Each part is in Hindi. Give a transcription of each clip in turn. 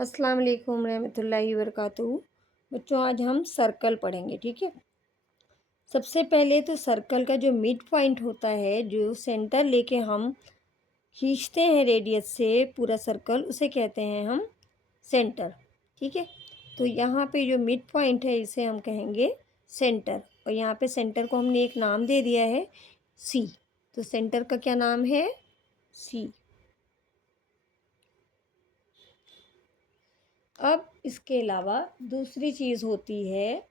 अस्सलाम वालेकुम रहमतुल्लाहि वबरकातुहू। बच्चों आज हम सर्कल पढ़ेंगे, ठीक है। सबसे पहले तो सर्कल का जो मिड पॉइंट होता है, जो सेंटर लेके हम खींचते हैं रेडियस से पूरा सर्कल, उसे कहते हैं हम सेंटर, ठीक है। तो यहाँ पे जो मिड पॉइंट है इसे हम कहेंगे सेंटर, और यहाँ पे सेंटर को हमने एक नाम दे दिया है सी। तो सेंटर का क्या नाम है? सी। अब इसके अलावा दूसरी चीज़ होती है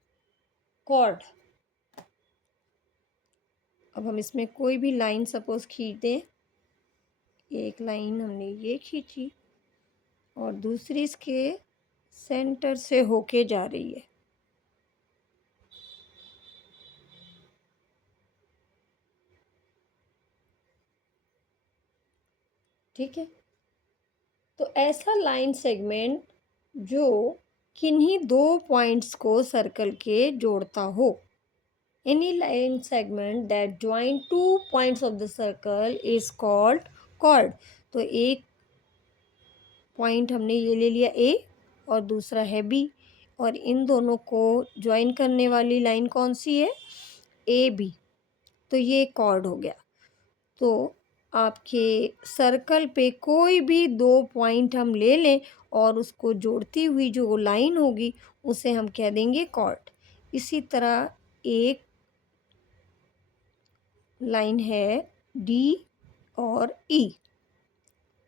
कॉर्ड। अब हम इसमें कोई भी लाइन सपोज खींच दें, एक लाइन हमने ये खींची और दूसरी इसके सेंटर से होके जा रही है, ठीक है। तो ऐसा लाइन सेगमेंट जो किन्हीं दो पॉइंट्स को सर्कल के जोड़ता हो, any line segment that join two points of the circle is called chord. तो एक पॉइंट हमने ये ले लिया ए और दूसरा है बी, और इन दोनों को ज्वाइन करने वाली लाइन कौन सी है? A B. तो ये कॉर्ड हो गया। तो आपके सर्कल पे कोई भी दो पॉइंट हम ले लें और उसको जोड़ती हुई जो लाइन होगी उसे हम कह देंगे कॉर्ड। इसी तरह एक लाइन है डी और E.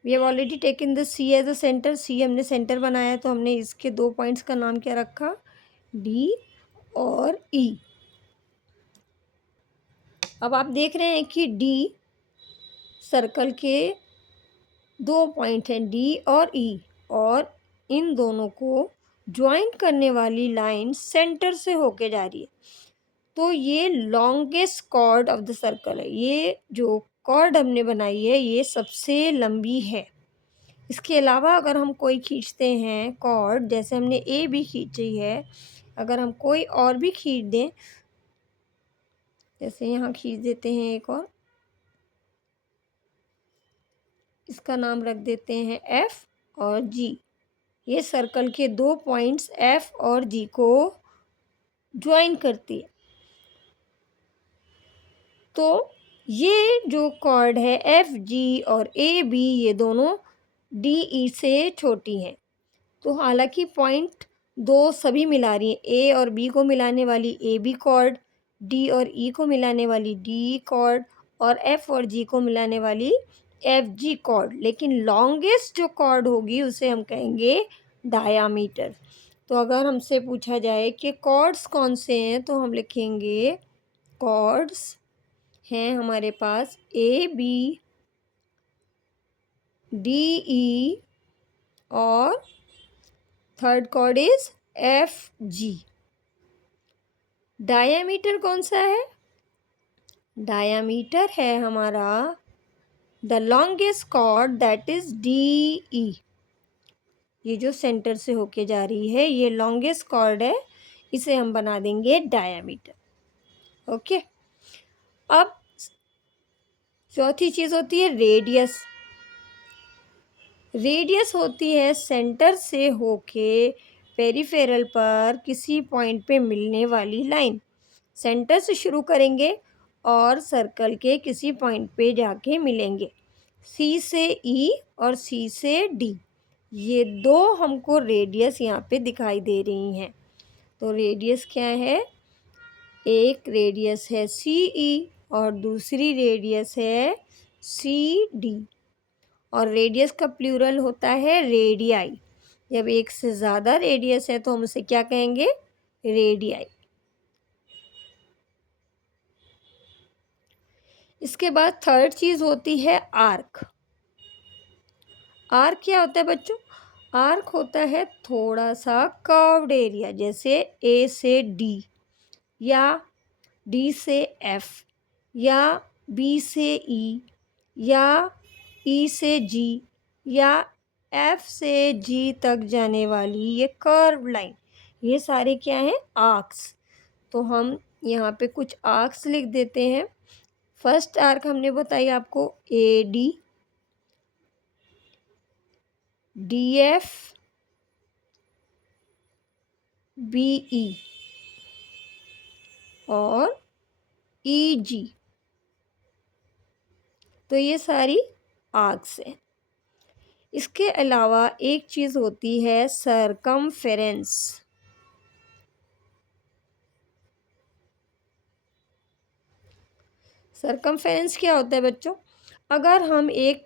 We have already taken the C as a centre. C हमने सेंटर बनाया, तो हमने इसके दो पॉइंट्स का नाम क्या रखा? डी और ई। अब आप देख रहे हैं कि डी सर्कल के दो पॉइंट हैं, डी और ई, और इन दोनों को ज्वाइन करने वाली लाइन सेंटर से होके जा रही है। तो ये longest chord of the circle है। ये जो कॉर्ड हमने बनाई है ये सबसे लंबी है। इसके अलावा अगर हम कोई खींचते हैं कॉर्ड, जैसे हमने ए बी खींची है, अगर हम कोई और भी खींच दें, जैसे यहाँ खींच देते हैं एक और, इसका नाम रख देते हैं एफ और जी। ये सर्कल के दो पॉइंट्स एफ और जी को ज्वाइन करती है। तो ये जो कॉर्ड है एफ जी और ए बी, ये दोनों डी ई से छोटी हैं। तो हालांकि पॉइंट दो सभी मिला रही है, ए और बी को मिलाने वाली ए बी कॉर्ड, डी और ई को मिलाने वाली डी कॉर्ड, और एफ और जी को मिलाने वाली एफ जी कॉर्ड। लेकिन लॉन्गेस्ट जो कॉर्ड होगी उसे हम कहेंगे डायामीटर। तो अगर हमसे पूछा जाए कि कॉर्ड्स कौन से हैं, तो हम लिखेंगे कॉर्ड्स हैं हमारे पास ए बी, डी ई, और third chord is F G. Diameter कौन सा है? डायामीटर है हमारा the longest chord that is D E. ये जो सेंटर से होके जा रही है ये लॉन्गेस्ट कॉर्ड है, इसे हम बना देंगे डायामीटर। ओके। अब चौथी चीज़ होती है रेडियस। रेडियस होती है सेंटर से होके पेरिफेरल पर किसी पॉइंट पे मिलने वाली लाइन। सेंटर से शुरू करेंगे और सर्कल के किसी पॉइंट पे जाके मिलेंगे। सी से ई और सी से डी, ये दो हमको रेडियस यहाँ पे दिखाई दे रही हैं। तो रेडियस क्या है? एक रेडियस है सी ई और दूसरी रेडियस है सी डी। और रेडियस का प्लूरल होता है रेडियाई। जब एक से ज़्यादा रेडियस है तो हम उसे क्या कहेंगे? रेडियाई। इसके बाद थर्ड चीज़ होती है आर्क। आर्क क्या होता है बच्चों? आर्क होता है थोड़ा सा कर्व्ड एरिया, जैसे ए से डी, या डी से एफ, या बी से ई, या ई से जी, या एफ से जी तक जाने वाली ये कर्व लाइन, ये सारे क्या हैं? आर्क्स। तो हम यहाँ पे कुछ आर्क्स लिख देते हैं। फर्स्ट आर्क हमने बताई आपको A D, D F, BE और EG। तो ये सारी आर्क्स हैं। इसके अलावा एक चीज़ होती है सरकमफेरेंस। सरकमफेरेंस क्या होता है बच्चों? अगर हम एक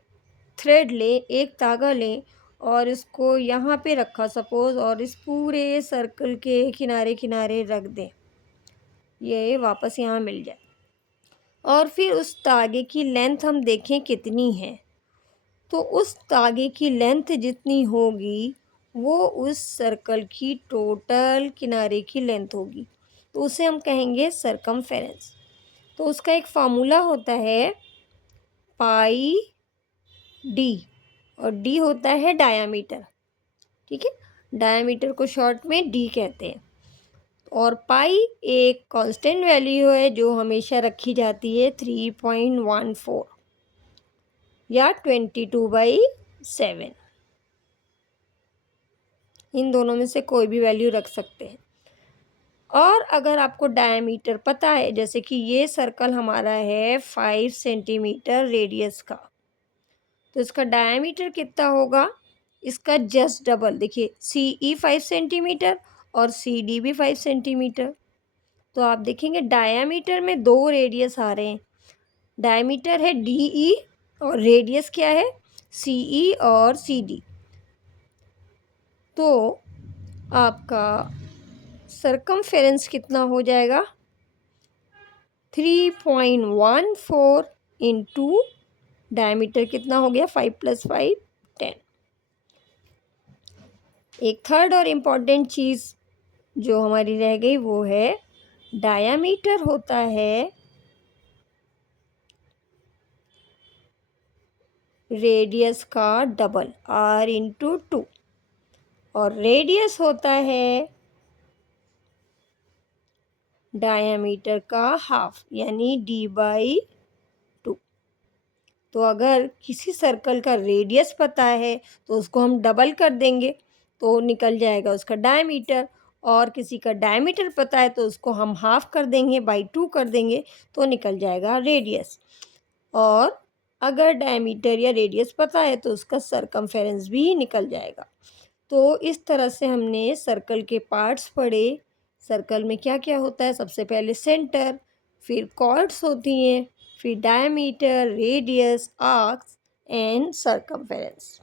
थ्रेड लें, एक धागा लें और इसको यहाँ पे रखा सपोज़, और इस पूरे सर्कल के किनारे किनारे रख दें, ये वापस यहाँ मिल जाए, और फिर उस धागे की लेंथ हम देखें कितनी है, तो उस धागे की लेंथ जितनी होगी वो उस सर्कल की टोटल किनारे की लेंथ होगी, तो उसे हम कहेंगे सरकमफेरेंस। तो उसका एक फार्मूला होता है पाई डी, और डी होता है डायामीटर। ठीक है, डायामीटर को शॉर्ट में डी कहते हैं। और पाई एक कांस्टेंट वैल्यू है जो हमेशा रखी जाती है 3.14 या 22/7। इन दोनों में से कोई भी वैल्यू रख सकते हैं। और अगर आपको डायमीटर पता है, जैसे कि ये सर्कल हमारा है 5 सेंटीमीटर रेडियस का, तो इसका डायमीटर कितना होगा? इसका जस्ट डबल। देखिए CE 5 सेंटीमीटर और CD भी 5 सेंटीमीटर। तो आप देखेंगे डायमीटर में दो रेडियस आ रहे हैं। डायमीटर है DE और रेडियस क्या है? CE और CD। तो आपका सरकमफेरेंस कितना हो जाएगा? 3.14 इंटू डायमीटर कितना हो गया? 5 + 5 10। एक थर्ड और इम्पॉर्टेंट चीज़ जो हमारी रह गई वो है डायमीटर होता है रेडियस का डबल R/2, और रेडियस होता है डायमीटर का हाफ यानी D/2। तो अगर किसी सर्कल का रेडियस पता है तो उसको हम डबल कर देंगे तो निकल जाएगा उसका डायमीटर, और किसी का डायमीटर पता है तो उसको हम हाफ कर देंगे, बाई 2 कर देंगे तो निकल जाएगा रेडियस। और अगर डायमीटर या रेडियस पता है तो उसका सरकमफेरेंस भी निकल जाएगा। तो इस तरह से हमने सर्कल के पार्ट्स पढ़े। सर्कल में क्या क्या होता है? सबसे पहले सेंटर, फिर कॉर्ड्स होती हैं, फिर diameter, radius, arcs and circumference.